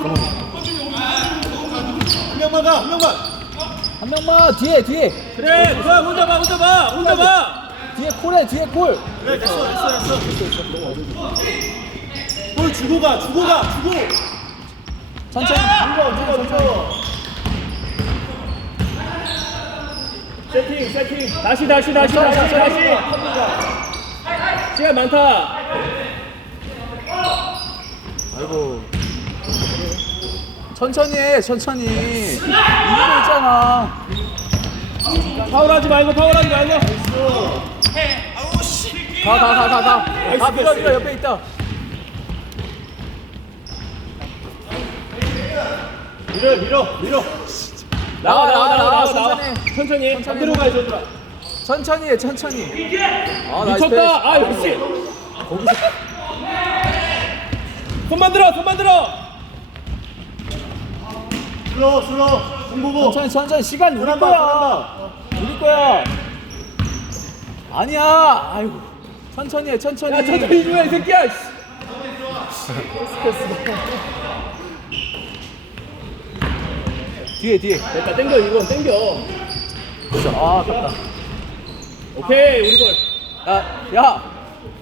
한 명만 가, 한 명만. 한 명만 뒤에 뒤에. 그래 그거 혼자 봐 혼자 봐 혼자 봐. 뒤에 콜해 뒤에 콜. 그래, 됐어, 됐어, 됐어. 볼 주고 가, 주고 가, 주고. 천천히. 밀어, 밀어, 밀어. 세팅 세팅. 다시 다시 다시 다시 다시. 시간 많다 아이고 천천히 해 천천히. 이기고 있잖아. 파울하지 말고 파울하지 말고. 가 가 가 가 가. 아 밀어 밀어 옆에 있다. 밀어, 밀어, 밀어. 나와 나와 나와 나와 천천히. 천천히. 가야지 얘들아 천천히 해 천천히. 아 나이스. 미쳤다. 아 역시. 손만 들어 손만 들어 슬로우, 슬로우. 공 보고. 천천히 천천히 시간 우리 돌아봐, 거야 돌아봐. 우리 거야 아니야 아이고 천천히 해 천천히 야 천천히 좀해이 새끼야 씨. 뒤에 뒤에 됐다 땡겨 이건 땡겨 아 아깝다 오케이 우리 걸 야, 야,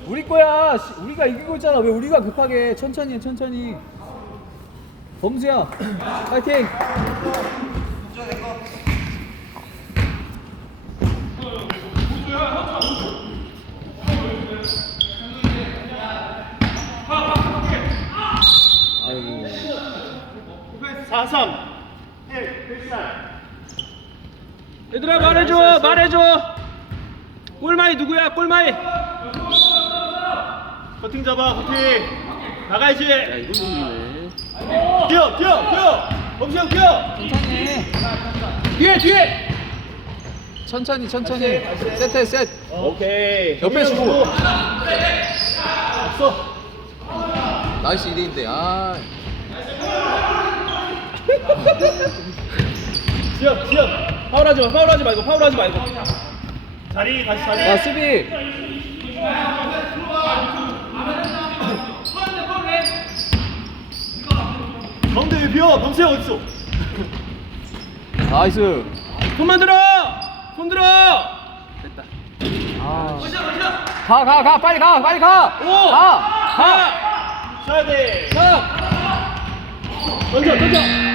우리 거야. 씨, 우리가 이기고 있잖아. 왜 우리가 급하게? 천천히, 해, 천천히. 범수야, 파이팅. 아이고. 4, 3. 얘들아 말해줘 말해줘 꿀마이 누구야 꿀마이 커팅 잡아, 커팅. 나가야지. 뛰어, 뛰어, 뛰어. 범수 뛰어. 천천히. 해. 뒤에 뒤에 천천히, 천천히. 세트, 셋. 오케이 옆에 주고. 없어. 나이스 2대인데. 아. 지연, 지연. 파울하지 마 파울하지 말고 파울하지 말고 자리, 다시 자리. 야, 수비. 가운데 왜 비어? 범수야 어딨어? 나이스. 손만 들어 손 들어 됐다 아. 가, 가, 가. 빨리 가, 빨리 가. 오! 가. 가! 쳐야 돼. 가! 던져, 던져.